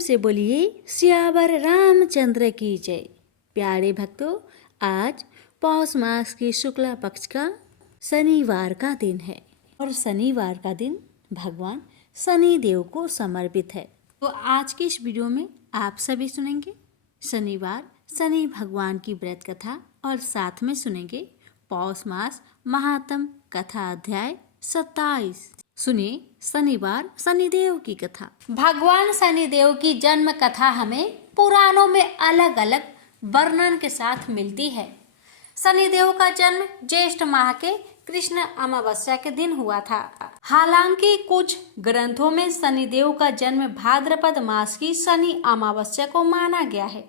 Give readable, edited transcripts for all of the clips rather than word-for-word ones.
से बोलिए सियावर रामचंद्र की जय। प्यारे भक्तों, आज पौष मास की शुक्ला पक्ष का शनिवार का दिन है और शनिवार का दिन भगवान शनि देव को समर्पित है। तो आज की इस वीडियो में आप सभी सुनेंगे शनिवार शनि भगवान की व्रत कथा और साथ में सुनेंगे पौष मास महात्म कथा अध्याय 27। सुनिए शनिवार शनिदेव की कथा। भगवान शनिदेव की जन्म कथा हमें पुराणों में अलग अलग वर्णन के साथ मिलती है। शनिदेव का जन्म ज्येष्ठ माह के कृष्ण अमावस्या के दिन हुआ था। हालांकि कुछ ग्रंथों में शनिदेव का जन्म भाद्रपद मास की शनि अमावस्या को माना गया है।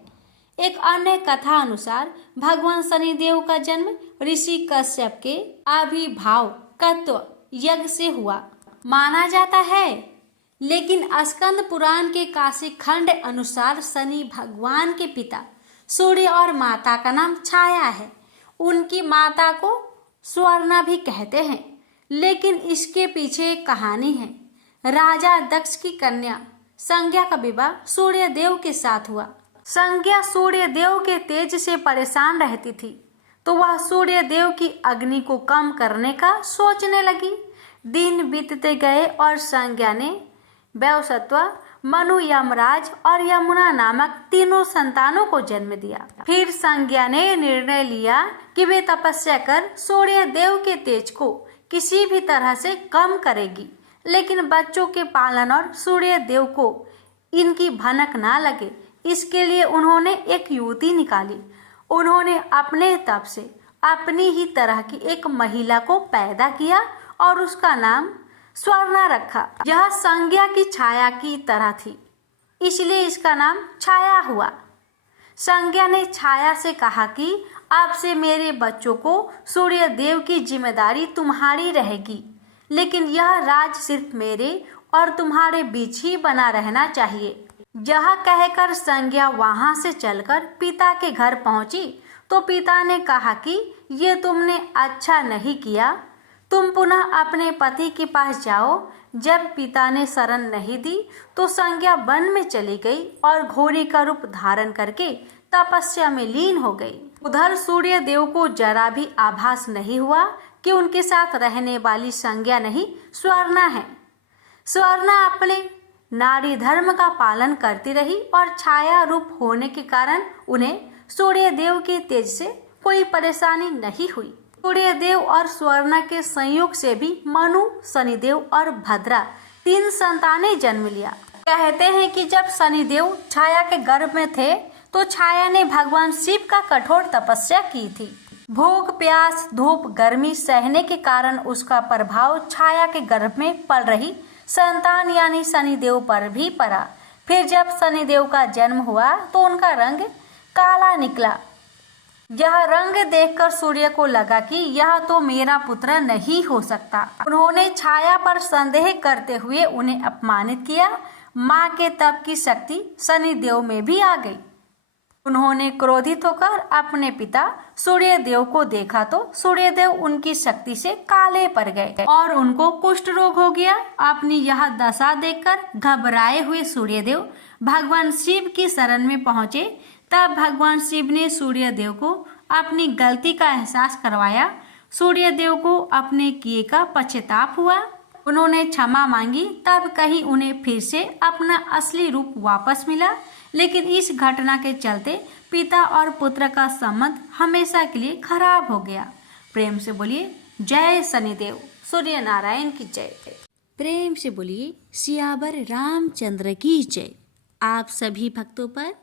एक अन्य कथा अनुसार भगवान शनिदेव का जन्म ऋषि कश्यप के आविर्भाव कत्व यज्ञ से हुआ माना जाता है, लेकिन स्कंद पुराण के काशी खंड अनुसार शनि भगवान के पिता सूर्य और माता का नाम छाया है। उनकी माता को स्वर्णा भी कहते हैं, लेकिन इसके पीछे एक कहानी है। राजा दक्ष की कन्या संज्ञा का विवाह सूर्य देव के साथ हुआ। संज्ञा सूर्य देव के तेज से परेशान रहती थी, तो वह सूर्य देव की अग्नि को कम करने का सोचने लगी। दिन बीतते गए और संज्ञा ने वैवस्वत, मनु, यमराज और यमुना नामक तीनों संतानों को जन्म दिया। फिर संज्ञा ने निर्णय लिया कि वे तपस्या कर सूर्य देव के तेज को किसी भी तरह से कम करेगी, लेकिन बच्चों के पालन और सूर्य देव को इनकी भनक ना लगे, इसके लिए उन्होंने एक युवती निकाली। उन्होंने अपने तप से अपनी ही तरह की एक महिला को पैदा किया और उसका नाम स्वर्णा रखा। यह संज्ञा की छाया की तरह थी, इसलिए इसका नाम छाया हुआ। संज्ञा ने छाया से कहा कि अब से मेरे बच्चों को सूर्य देव की जिम्मेदारी तुम्हारी रहेगी, लेकिन यह राज सिर्फ मेरे और तुम्हारे बीच ही बना रहना चाहिए। यह कहकर संज्ञा वहां से चलकर पिता के घर पहुंची, तो पिता ने कहा कि ये तुमने अच्छा नहीं किया, तुम पुनः अपने पति के पास जाओ। जब पिता ने शरण नहीं दी तो संज्ञा वन में चली गई और घोड़ी का रूप धारण करके तपस्या में लीन हो गई। उधर सूर्य देव को जरा भी आभास नहीं हुआ कि उनके साथ रहने वाली संज्ञा नहीं स्वर्णा है। स्वर्णा अपने नारी धर्म का पालन करती रही और छाया रूप होने के कारण उन्हें सूर्य देव के तेज से कोई परेशानी नहीं हुई। सूर्य देव और स्वर्णा के संयोग से भी मनु, शनिदेव और भद्रा 3 संतानें जन्म लिया। कहते हैं कि जब शनिदेव छाया के गर्भ में थे तो छाया ने भगवान शिव का कठोर तपस्या की थी। भूख, प्यास, धूप, गर्मी सहने के कारण उसका प्रभाव छाया के गर्भ में पल रही संतान यानी शनिदेव पर भी पड़ा। फिर जब शनिदेव का जन्म हुआ तो उनका रंग काला निकला। यह रंग देखकर सूर्य को लगा कि यह तो मेरा पुत्र नहीं हो सकता। उन्होंने छाया पर संदेह करते हुए उन्हें अपमानित किया। माँ के तप की शक्ति शनिदेव में भी आ गई। उन्होंने क्रोधित होकर अपने पिता सूर्य देव को देखा तो सूर्य देव उनकी शक्ति से काले पड़ गए और उनको कुष्ठ रोग हो गया। अपनी यह दशा देखकर घबराए हुए सूर्य देव भगवान शिव की शरण में पहुंचे। तब भगवान शिव ने सूर्य देव को अपनी गलती का एहसास करवाया। सूर्य देव को अपने किए का पश्चाताप हुआ। उन्होंने क्षमा मांगी, तब कहीं उन्हें फिर से अपना असली रूप वापस मिला। लेकिन इस घटना के चलते पिता और पुत्र का संबंध हमेशा के लिए खराब हो गया। प्रेम से बोलिए जय शनिदेव, सूर्य नारायण की जय। प्रेम से बोलिए सियावर रामचंद्र की जय। आप सभी भक्तों पर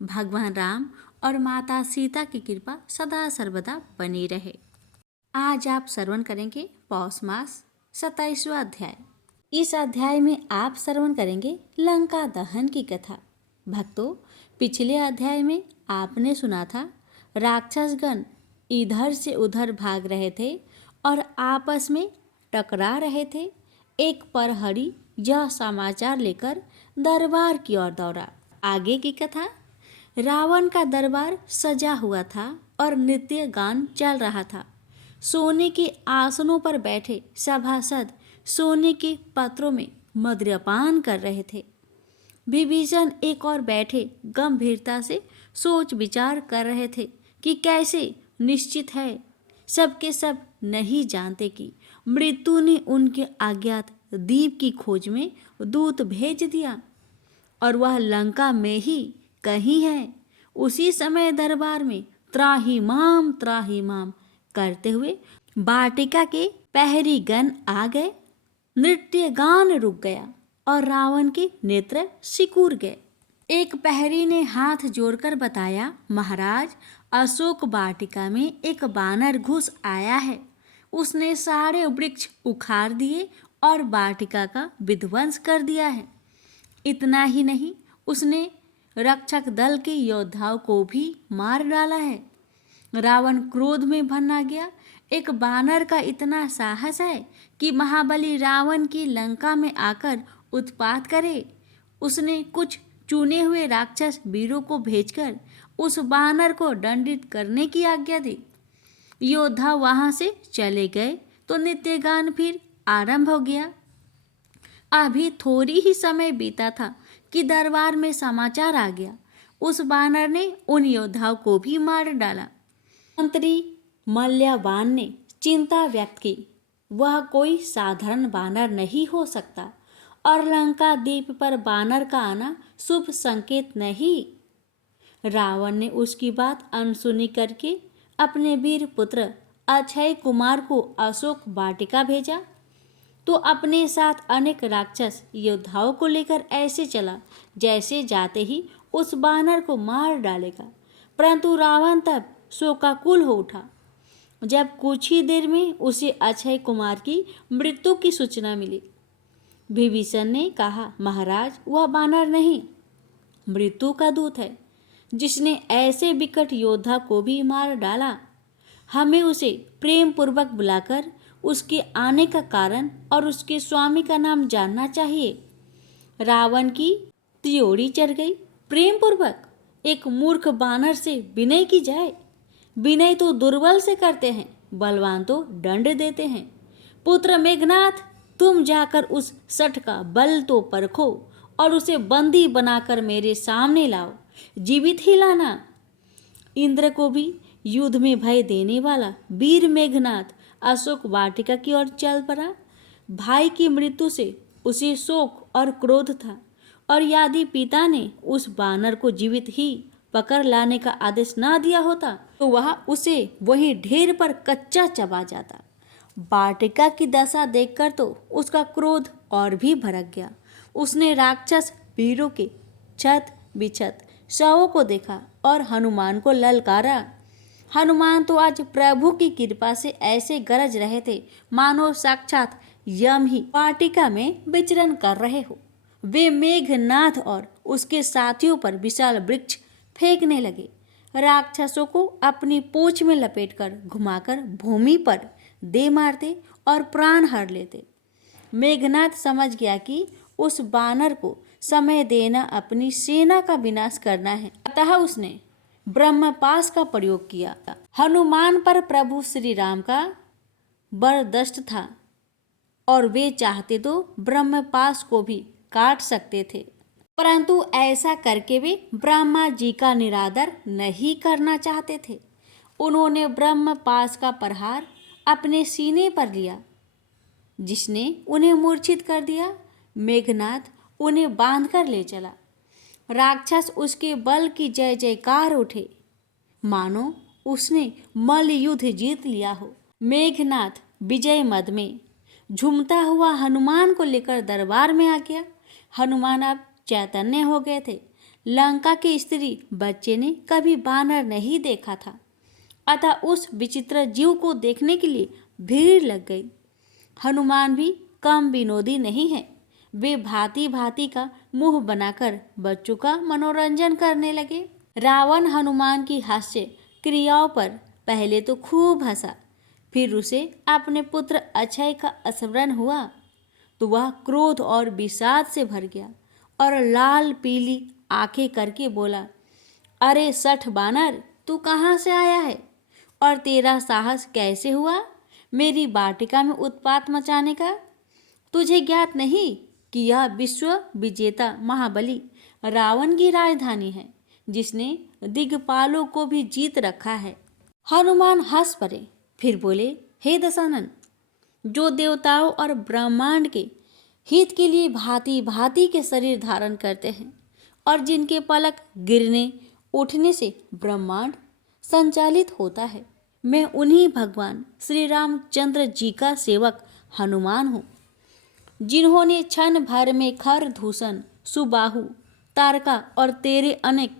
भगवान राम और माता सीता की कृपा सदा सर्वदा बनी रहे। आज आप श्रवण करेंगे पौष मास 27वां अध्याय। इस अध्याय में आप श्रवण करेंगे लंका दहन की कथा। भक्तों, पिछले अध्याय में आपने सुना था राक्षसगण इधर से उधर भाग रहे थे और आपस में टकरा रहे थे। एक प्रहरी यह समाचार लेकर दरबार की ओर दौड़ा। आगे की कथा। रावण का दरबार सजा हुआ था और नृत्य गान चल रहा था। सोने के आसनों पर बैठे सभासद सोने के पात्रों में मद्यपान कर रहे थे। विभीषण एक और बैठे गंभीरता से सोच विचार कर रहे थे कि कैसे निश्चित है, सबके सब नहीं जानते कि मृत्यु ने उनके अज्ञात दीप की खोज में दूत भेज दिया और वह लंका में ही कहीं है। उसी समय दरबार में त्राहि माम करते हुए वाटिका के पहरी गण आ गए। नृत्य गान रुक गया और रावण के नेत्र सिकुड़ गए। एक पहरी ने हाथ जोड़कर बताया, महाराज, अशोक वाटिका में एक बानर घुस आया है। उसने सारे वृक्ष उखाड़ दिए और वाटिका का विध्वंस कर दिया है। इतना ही नहीं, उसने रक्षक दल के योद्धाओं को भी मार डाला है। रावण क्रोध में भर गया। एक बानर का इतना साहस है कि महाबली रावण की लंका में आकर उत्पात करे। उसने कुछ चुने हुए राक्षस वीरों को भेजकर उस बानर को दंडित करने की आज्ञा दी। योद्धा वहां से चले गए तो नित्यगान फिर आरंभ हो गया। अभी थोड़ी ही समय बीता था कि दरबार में समाचार आ गया, उस बानर ने उन योद्धाओं को भी मार डाला। मंत्री मल्यवान ने चिंता व्यक्त की, वह कोई साधारण बानर नहीं हो सकता और लंका द्वीप पर बानर का आना शुभ संकेत नहीं। रावण ने उसकी बात अनसुनी करके अपने वीर पुत्र अक्षय कुमार को अशोक वाटिका भेजा तो अपने साथ अनेक राक्षस योद्धाओं को लेकर ऐसे चला जैसे जाते ही उस बानर को मार डालेगा। परंतु रावण तब शोकाकुल हो उठा जब कुछ ही देर में उसे अक्षय कुमार की मृत्यु की सूचना मिली। विभीषण ने कहा, महाराज, वह बानर नहीं, मृत्यु का दूत है, जिसने ऐसे विकट योद्धा को भी मार डाला। हमें उसे प्रेम पूर्वक बुलाकर उसके आने का कारण और उसके स्वामी का नाम जानना चाहिए। रावण की त्रियोड़ी चढ़ गई। प्रेम पूर्वक एक मूर्ख बानर से विनय की जाए? विनय तो दुर्बल से करते हैं, बलवान तो दंड देते हैं। पुत्र मेघनाथ, तुम जाकर उस सठ का बल तो परखो और उसे बंदी बनाकर मेरे सामने लाओ, जीवित ही लाना। इंद्र को भी युद्ध में भय देने वाला वीर मेघनाथ अशोक वाटिका की ओर चल पड़ा। भाई की मृत्यु से उसे शोक और क्रोध था और यदि पिता ने उस बानर को जीवित ही पकड़ लाने का आदेश ना दिया होता तो वह उसे वही ढेर पर कच्चा चबा जाता। वाटिका की दशा देखकर तो उसका क्रोध और भी भड़क गया। उसने राक्षस वीरों के छत बिछत शवों को देखा और हनुमान को ललकारा। हनुमान तो आज प्रभु की कृपा से ऐसे गरज रहे थे मानो साक्षात यम ही वाटिका में विचरण कर रहे हो। वे मेघनाथ और उसके साथियों पर विशाल वृक्ष फेंकने लगे, राक्षसों को अपनी पूंछ में लपेटकर घुमाकर भूमि पर दे मारते और प्राण हर लेते। मेघनाथ समझ गया कि उस बानर को समय देना अपनी सेना का विनाश करना है, अतः उसने ब्रह्मपाश का प्रयोग किया। हनुमान पर प्रभु श्री राम का बरदस्त था और वे चाहते तो ब्रह्मपाश को भी काट सकते थे, परंतु ऐसा करके वे ब्रह्मा जी का निरादर नहीं करना चाहते थे। उन्होंने ब्रह्मपाश का प्रहार अपने सीने पर लिया, जिसने उन्हें मूर्छित कर दिया। मेघनाथ उन्हें बांध कर ले चला। राक्षस उसके बल की जय जयकार उठे, मानो उसने मल्ल युद्ध जीत लिया हो। मेघनाथ विजय मद में झूमता हुआ हनुमान को लेकर दरबार में आ गया। हनुमान अब चैतन्य हो गए थे। लंका के स्त्री बच्चे ने कभी बानर नहीं देखा था, अतः उस विचित्र जीव को देखने के लिए भीड़ लग गई। हनुमान भी कम विनोदी नहीं है। वे भांति भांति का मुंह बनाकर बच्चों का मनोरंजन करने लगे। रावण हनुमान की हास्य क्रियाओं पर पहले तो खूब हंसा, फिर उसे अपने पुत्र अक्षय का स्मरण हुआ तो वह क्रोध और विषाद से भर गया और लाल पीली आंखें करके बोला, अरे सठ बानर, तू कहाँ से आया है और तेरा साहस कैसे हुआ मेरी वाटिका में उत्पात मचाने का? तुझे ज्ञात नहीं कि यह विश्व विजेता महाबली रावण की राजधानी है, जिसने दिग्पालों को भी जीत रखा है। हनुमान हंस पड़े, फिर बोले, हे दशानन, जो देवताओं और ब्रह्मांड के हित के लिए भांति भांति के शरीर धारण करते हैं और जिनके पलक गिरने उठने से ब्रह्मांड संचालित होता है, मैं उन्हीं भगवान श्री रामचंद्र जी का सेवक हनुमान हूँ, जिन्होंने क्षण भर में खरदूषण, सुबाहु, तारका और तेरे अनेक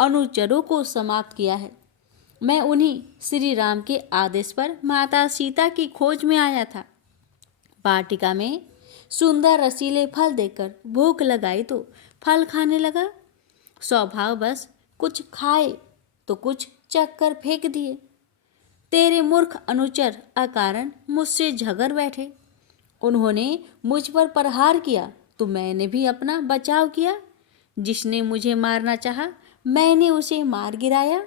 अनुचरों को समाप्त किया है। मैं उन्हीं श्री राम के आदेश पर माता सीता की खोज में आया था। वाटिका में सुंदर रसीले फल देखकर भूख लगाई तो फल खाने लगा। स्वभाव बस कुछ खाए तो कुछ चक्कर फेंक दिए। तेरे मूर्ख अनुचर अकारण मुझसे झगड़ बैठे। उन्होंने मुझ पर प्रहार किया तो मैंने भी अपना बचाव किया। जिसने मुझे मारना चाहा मैंने उसे मार गिराया।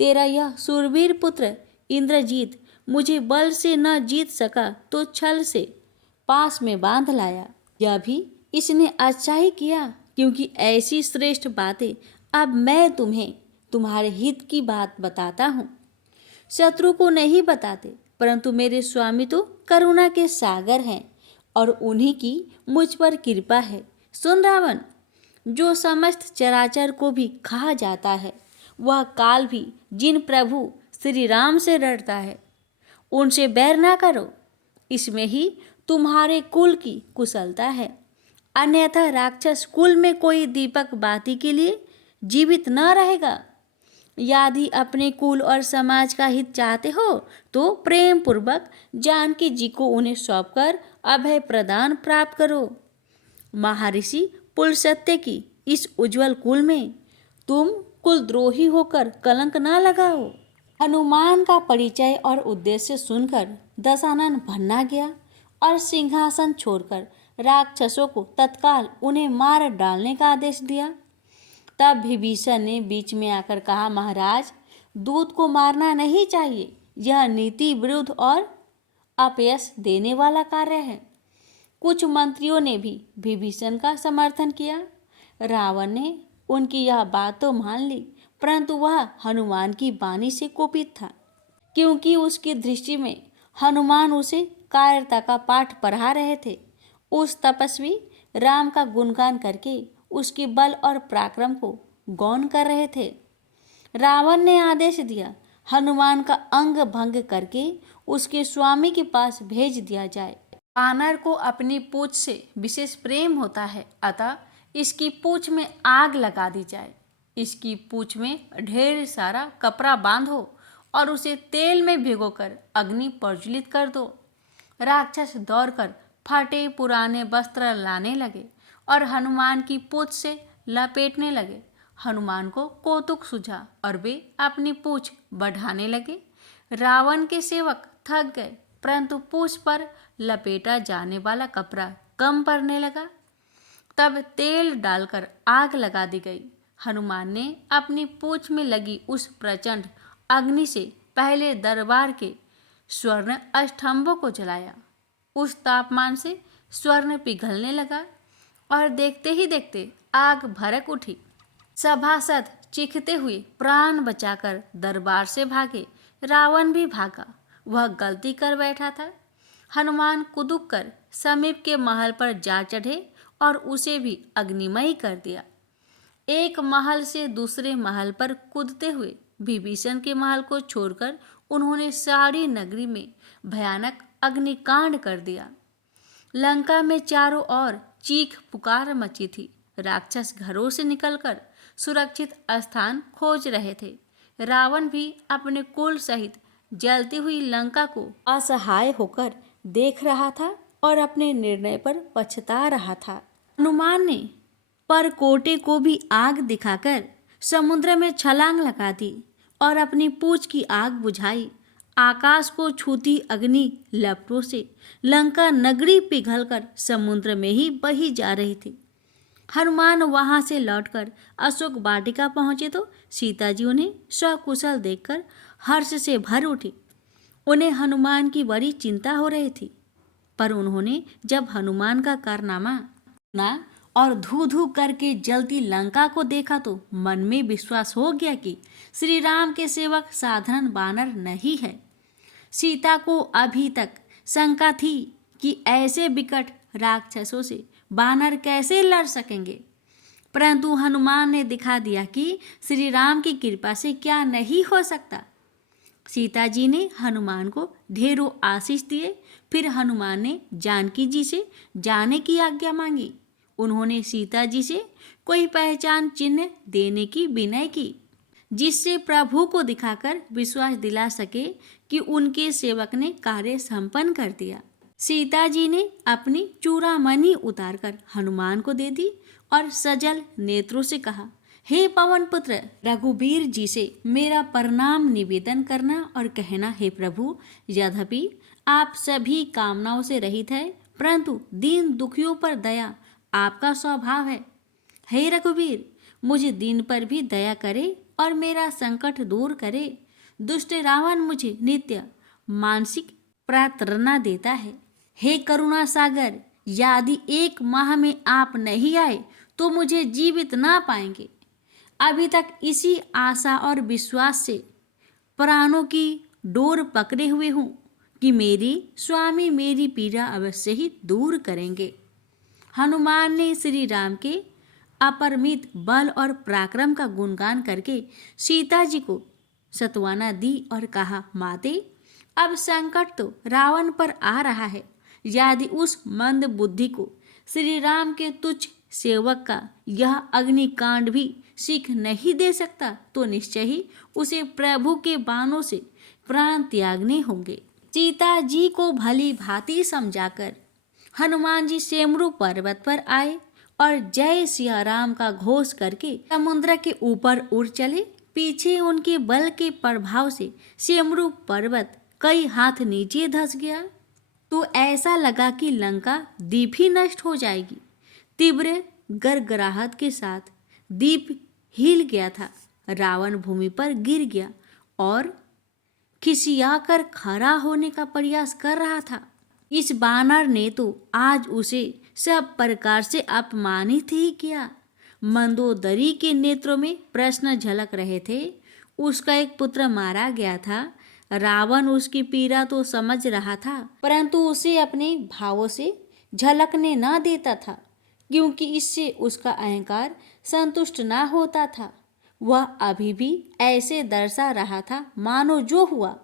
तेरा यह सूरवीर पुत्र इंद्रजीत मुझे बल से न जीत सका तो छल से पास में बांध लाया। यह भी इसने अच्छा ही किया, क्योंकि ऐसी श्रेष्ठ बातें अब मैं तुम्हें तुम्हारे हित की बात बताता हूँ। शत्रु को नहीं बताते, परंतु मेरे स्वामी तो करुणा के सागर हैं और उन्हीं की मुझ पर कृपा है। सुन रावण, जो समस्त चराचर को भी खा जाता है, वह काल भी जिन प्रभु श्री राम से डरता है, उनसे बैर ना करो। इसमें ही तुम्हारे कुल की कुशलता है। अन्यथा राक्षस कुल में कोई दीपक बाती के लिए जीवित न रहेगा। यदि अपने कुल और समाज का हित चाहते हो तो प्रेम पूर्वक जानकी जी को उन्हें सौंपकर अभय प्रदान प्राप्त करो। महर्षि पुलस्त्य की इस उज्जवल कुल में तुम कुलद्रोही होकर कलंक ना लगाओ। हनुमान का परिचय और उद्देश्य सुनकर दशानन भन्ना गया और सिंहासन छोड़कर राक्षसों को तत्काल उन्हें मार डालने का आदेश दिया। तब विभीषण ने बीच में आकर कहा, महाराज, दूत को मारना नहीं चाहिए। यह नीति विरुद्ध और अपयश देने वाला कार्य है। कुछ मंत्रियों ने भी विभीषण का समर्थन किया। रावण ने उनकी यह बात तो मान ली, परंतु वह हनुमान की वाणी से कुपित था, क्योंकि उसकी दृष्टि में हनुमान उसे कायरता का पाठ पढ़ा रहे थे। उस तपस्वी राम का गुणगान करके उसके बल और पराक्रम को गौण कर रहे थे। रावण ने आदेश दिया, हनुमान का अंग भंग करके उसके स्वामी के पास भेज दिया जाए। वानर को अपनी पूंछ से विशेष प्रेम होता है, अतः इसकी पूंछ में आग लगा दी जाए। इसकी पूंछ में ढेर सारा कपड़ा बांधो और उसे तेल में भिगोकर अग्नि प्रज्वलित कर दो। राक्षस दौड़कर फटे पुराने वस्त्र लाने लगे और हनुमान की पूंछ से लपेटने लगे। हनुमान को कौतुक सूझा और वे अपनी पूंछ बढ़ाने लगे। रावण के सेवक थक गए, परंतु पूंछ पर लपेटा जाने वाला कपड़ा कम पड़ने लगा। तब तेल डालकर आग लगा दी गई। हनुमान ने अपनी पूंछ में लगी उस प्रचंड अग्नि से पहले दरबार के स्वर्ण स्तंभों को जलाया। उस तापमान से स्वर्ण पिघलने लगा और देखते ही देखते आग भड़क उठी। सभासद चीखते हुए प्राण बचाकर दरबार से भागे। रावण भी भागा, वह गलती कर बैठा था। हनुमान कुदुक कर समीप के महल पर जा चढ़े और उसे भी अग्निमय कर दिया। एक महल से दूसरे महल पर कूदते हुए विभीषण के महल को छोड़कर उन्होंने सारी नगरी में भयानक अग्निकांड कर दिया। लंका में चारों ओर चीख पुकार मची थी। राक्षस घरों से निकलकर सुरक्षित स्थान खोज रहे थे। रावण भी अपने कुल सहित जलती हुई लंका को असहाय होकर देख रहा था और अपने निर्णय पर पछता रहा था। हनुमान ने परकोटे को भी आग दिखाकर समुद्र में छलांग लगा दी और अपनी पूंछ की आग बुझाई। आकाश को छूती अग्नि लपटों से लंका नगरी पिघलकर समुद्र में ही बही जा रही थी। हनुमान वहां से लौटकर अशोक वाटिका पहुंचे तो सीता जी उन्हें सकुशल देखकर हर्ष से भर उठी। उन्हें हनुमान की बड़ी चिंता हो रही थी, पर उन्होंने जब हनुमान का कारनामा सुना, और धू धू करके जलती लंका को देखा तो मन में विश्वास हो गया कि श्री राम के सेवक साधारण वानर नहीं है। सीता को अभी तक शंका थी कि ऐसे विकट राक्षसों से वानर कैसे लड़ सकेंगे, परंतु हनुमान ने दिखा दिया कि श्री राम की कृपा से क्या नहीं हो सकता। सीता जी ने हनुमान को ढेरों आशीष दिए। फिर हनुमान ने जानकी जी से जाने की आज्ञा मांगी। उन्होंने सीता जी से कोई पहचान चिन्ह देने की विनय की, जिससे प्रभु को दिखाकर विश्वास दिला सके कि उनके सेवक ने कार्य संपन्न कर दिया। सीता जी ने अपनी चूड़ामणि उतारकर हनुमान को दे दी और सजल नेत्रों से कहा, हे पवन पुत्र, रघुवीर जी से मेरा प्रणाम निवेदन करना और कहना, हे प्रभु, यद्यपि आप सभी कामनाओं से रहित है, परंतु दीन दुखियों पर दया आपका स्वभाव है। हे रघुवीर, मुझे दीन पर भी दया करे और मेरा संकट दूर करे। दुष्ट रावण मुझे नित्य मानसिक प्रताड़ना देता है। हे करुणा सागर, यदि 1 माह में आप नहीं आए तो मुझे जीवित ना पाएंगे। अभी तक इसी आशा और विश्वास से प्राणों की डोर पकड़े हुए हूँ कि मेरे स्वामी मेरी पीड़ा अवश्य ही दूर करेंगे। हनुमान ने श्री राम के अपरिमित बल और पराक्रम का गुणगान करके सीता जी को सत्वाना दी और कहा, माते, अब संकट तो रावण पर आ रहा है। यदि उस मंद बुद्धि को श्री राम के तुच्छ सेवक का यह अग्निकांड भी सीख नहीं दे सकता तो निश्चय ही उसे प्रभु के बाणों से प्राण त्यागने होंगे। सीता जी को भली भांति समझाकर हनुमान जी सेमरू पर्वत पर आए और जय सिया राम का घोष करके समुद्र के ऊपर उड़ चले। पीछे उनके बल के प्रभाव से सेमरू पर्वत कई हाथ नीचे धंस गया तो ऐसा लगा कि लंका दीप ही नष्ट हो जाएगी। तीव्र गड़गड़ाहट के साथ दीप हिल गया था। रावण भूमि पर गिर गया और खिसियाकर खड़ा होने का प्रयास कर रहा था। इस बानर ने तो आज उसे सब प्रकार से अपमानित ही किया। मंदोदरी के नेत्रों में प्रश्न झलक रहे थे। उसका एक पुत्र मारा गया था। रावण उसकी पीड़ा तो समझ रहा था, परंतु उसे अपने भावों से झलकने न देता था, क्योंकि इससे उसका अहंकार संतुष्ट न होता था। वह अभी भी ऐसे दर्शा रहा था मानो जो हुआ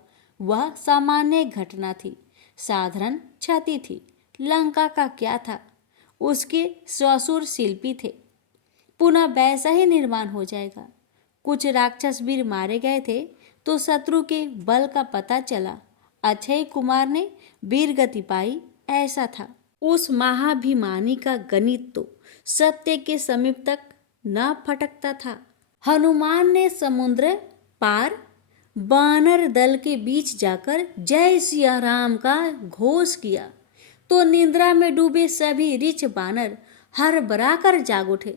वह सामान्य घटना थी, साधारण क्षति थी। लंका का क्या था, उसके ससुर शिल्पी थे, पुनः वैसा ही निर्माण हो जाएगा। कुछ राक्षस वीर मारे गए थे तो शत्रु के बल का पता चला। अक्षय कुमार ने वीर गति पाई, ऐसा था। उस महाभिमानी का गणित तो सत्य के समीप तक न फटकता था। हनुमान ने समुद्र पार बानर दल के बीच जाकर जय सिया राम का घोष किया तो निद्रा में डूबे सभी ऋछ बानर हड़बड़ा कर जाग उठे।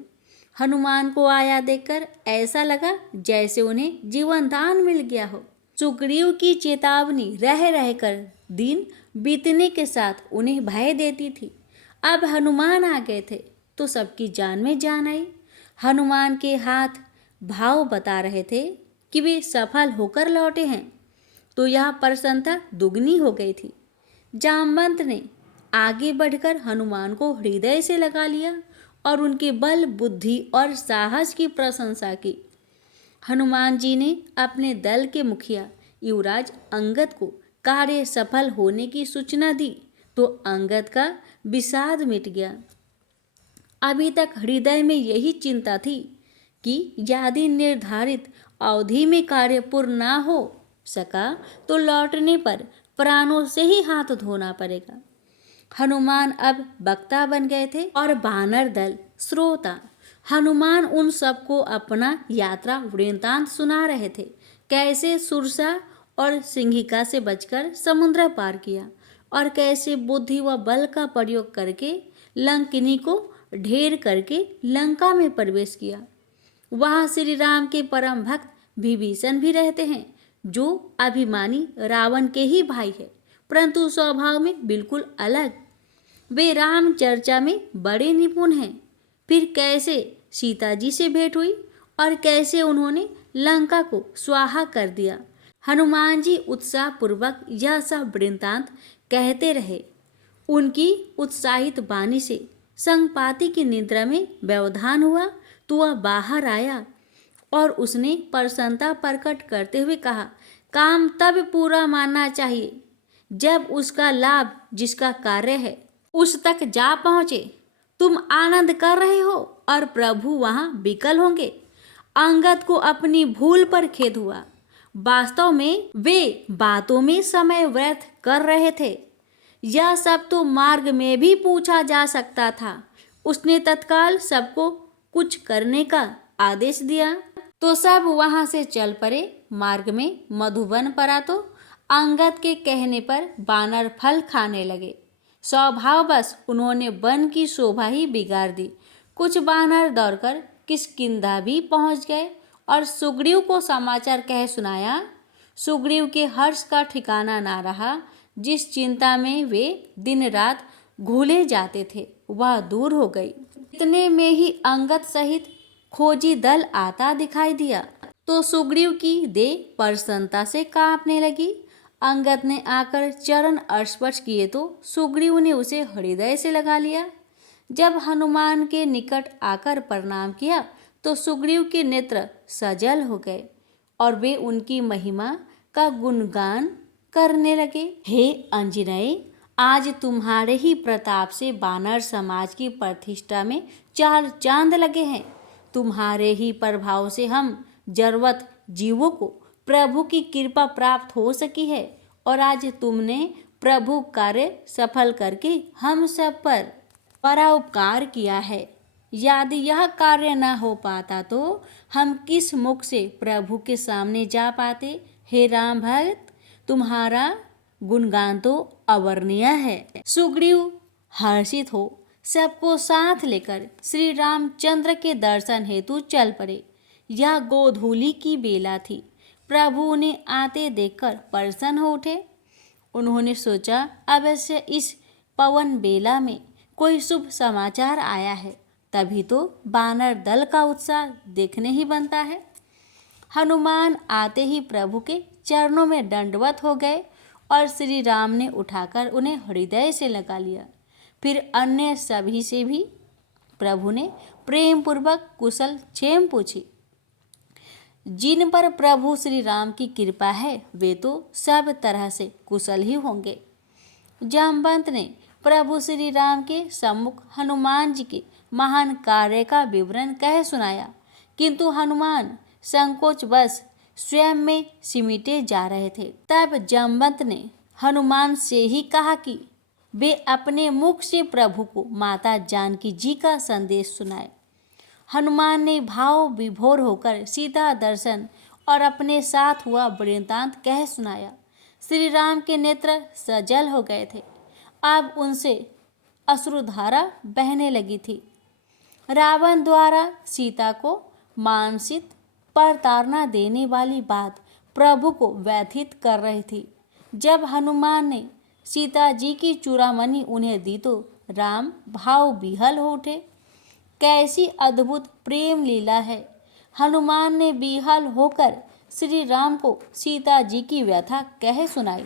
हनुमान को आया देखकर ऐसा लगा जैसे उन्हें जीवन दान मिल गया हो। सुग्रीव की चेतावनी रह रहकर दिन बीतने के साथ उन्हें भय देती थी। अब हनुमान आ गए थे तो सबकी जान में जान आई। हनुमान के हाथ भाव बता रहे थे कि वे सफल होकर लौटे हैं, तो यह प्रसन्नता दुगनी हो गई थी। जामवंत ने आगे बढ़कर हनुमान को हृदय से लगा लिया और उनके बल, बुद्धि और साहस की प्रशंसा की। हनुमान जी ने अपने दल के मुखिया युवराज अंगद को कार्य सफल होने की सूचना दी तो अंगद का विषाद मिट गया। अभी तक हृदय में यही चिंता थी कि यदि निर्धारित अवधि में कार्य पूर्ण ना हो सका तो लौटने पर प्राणों से ही हाथ धोना पड़ेगा। हनुमान अब वक्ता बन गए थे और वानर दल श्रोता। हनुमान उन सबको अपना यात्रा वृत्तांत सुना रहे थे, कैसे सुरसा और सिंहिका से बचकर समुद्र पार किया और कैसे बुद्धि व बल का प्रयोग करके लंकिनी को ढेर करके लंका में प्रवेश किया। वहाँ श्री राम के परम भक्त विभीषण भी रहते हैं, जो अभिमानी रावण के ही भाई है, परंतु स्वभाव में बिल्कुल अलग। वे राम चर्चा में बड़े निपुण हैं। फिर कैसे सीता जी से भेंट हुई और कैसे उन्होंने लंका को स्वाहा कर दिया। हनुमान जी उत्साह पूर्वक यह सब वृत्तांत कहते रहे। उनकी उत्साहित वाणी से संपाति की निद्रा में व्यवधान हुआ तो वह बाहर आया और उसने प्रसन्नता प्रकट करते हुए कहा, काम तब पूरा मानना चाहिए जब उसका लाभ जिसका कार्य है उस तक जा पहुंचे। तुम आनंद कर रहे हो और प्रभु वहां विकल होंगे। अंगद को अपनी भूल पर खेद हुआ। वास्तव में वे बातों में समय व्यर्थ कर रहे थे। यह सब तो मार्ग में भी पूछा जा सकता था। उसने तत्काल सबको कुछ करने का आदेश दिया तो सब वहां से चल पड़े। मार्ग में मधुबन पड़ा तो अंगद के कहने पर बानर फल खाने लगे। स्वभाववश उन्होंने वन की शोभा ही बिगाड़ दी। कुछ बानर दौड़कर किष्किंधा भी पहुंच गए और सुग्रीव को समाचार कह सुनाया। सुग्रीव के हर्ष का ठिकाना ना रहा। जिस चिंता में वे दिन रात घूले जाते थे वह दूर हो गई। इतने में ही अंगद सहित खोजी दल आता दिखाई दिया तो सुग्रीव की देह प्रसन्नता से कांपने लगी। अंगद ने आकर चरण स्पर्श किए तो सुग्रीव ने उसे हृदय से लगा लिया। जब हनुमान के निकट आकर प्रणाम किया तो सुग्रीव के नेत्र सजल हो गए और वे उनकी महिमा का गुणगान करने लगे। हे अंजनेय, आज तुम्हारे ही प्रताप से वानर समाज की प्रतिष्ठा में चार चांद लगे हैं। तुम्हारे ही प्रभाव से हम जरूरत जीवों को प्रभु की कृपा प्राप्त हो सकी है और आज तुमने प्रभु कार्य सफल करके हम सब पर बड़ा उपकार किया है। यदि यह कार्य न हो पाता तो हम किस मुख से प्रभु के सामने जा पाते। हे राम भक्त, तुम्हारा गुणगान तो अवर्णनीय है। सुग्रीव हर्षित हो सबको साथ लेकर श्री रामचंद्र के दर्शन हेतु चल पड़े। यह गोधूली की बेला थी। प्रभु उन्हें आते देखकर प्रसन्न हो उठे। उन्होंने सोचा अवश्य इस पवन बेला में कोई शुभ समाचार आया है, तभी तो वानर दल का उत्साह देखने ही बनता है। हनुमान आते ही प्रभु के चरणों में दंडवत हो गए और श्री राम ने उठाकर उन्हें हृदय से लगा लिया। फिर अन्य सभी से भी प्रभु ने प्रेम पूर्वक कुशल क्षेम पूछी। जिन पर प्रभु श्री राम की कृपा है वे तो सब तरह से कुशल ही होंगे। जामवंत ने प्रभु श्री राम के सम्मुख हनुमान जी के महान कार्य का विवरण कह सुनाया, किंतु हनुमान संकोच बस स्वयं में सिमटे जा रहे थे। तब जामवंत ने हनुमान से ही कहा कि वे अपने मुख से प्रभु को माता जानकी जी का संदेश सुनाए। हनुमान ने भाव विभोर होकर सीता दर्शन और अपने साथ हुआ वृत्तांत कह सुनाया। श्री राम के नेत्र सजल हो गए थे। अब उनसे अश्रुधारा बहने लगी थी। रावण द्वारा सीता को मानसिक प्रताड़ना देने वाली बात प्रभु को व्यथित कर रही थी। जब हनुमान ने सीता जी की चूड़ामणि उन्हें दी तो राम भाव विहल हो उठे। कैसी अद्भुत प्रेम लीला है। हनुमान ने विहल होकर श्री राम को सीता जी की व्यथा कह सुनाई।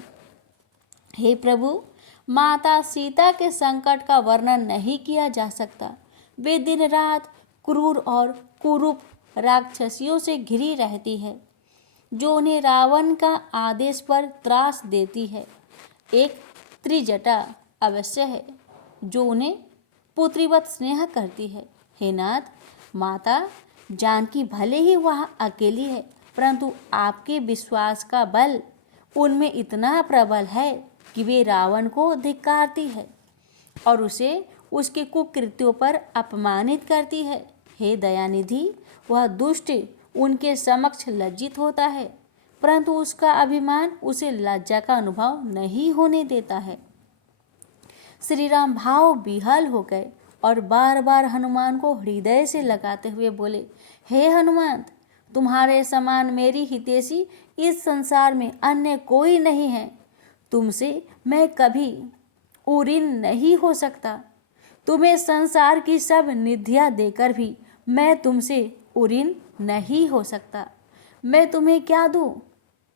हे प्रभु, माता सीता के संकट का वर्णन नहीं किया जा सकता। वे दिन रात क्रूर और कुरूप राक्षसियों से घिरी रहती है, जो उन्हें रावण का आदेश पर त्रास देती है। एक त्रिजटा अवश्य है जो उन्हें पुत्रीवत स्नेह करती है। हे नाथ, माता जानकी भले ही वह अकेली है, परंतु आपके विश्वास का बल उनमें इतना प्रबल है कि वे रावण को धिक्कारती है और उसे उसके कुकृत्यों पर अपमानित करती है। हे दयानिधि, वह दुष्ट उनके समक्ष लज्जित होता है, परंतु उसका अभिमान उसे लज्जा का अनुभव नहीं होने देता है। श्री राम भाव विहल हो गए और बार बार हनुमान को हृदय से लगाते हुए बोले, हे हनुमान, तुम्हारे समान मेरी हितैषी इस संसार में अन्य कोई नहीं है। तुमसे मैं कभी उऋण नहीं हो सकता। तुम्हें संसार की सब निधियाँ देकर भी मैं तुमसे उऋण नहीं हो सकता। मैं तुम्हें क्या दूँ?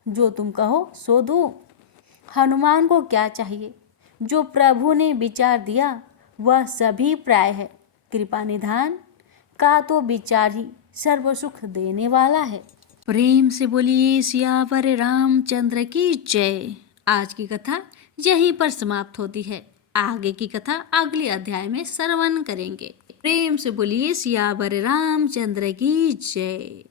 जो तुम कहो सो दूँ। हनुमान को क्या चाहिए? जो प्रभु ने विचार दिया वह सभी प्राय है। कृपा निधान का तो विचार ही सर्व सुख देने वाला है। प्रेम से बोलिए सियावर रामचंद्र की जय। आज की कथा यहीं पर समाप्त होती है। आगे की कथा अगले अध्याय में श्रवण करेंगे। प्रेम से बोलिए सियावर रामचंद्र की जय।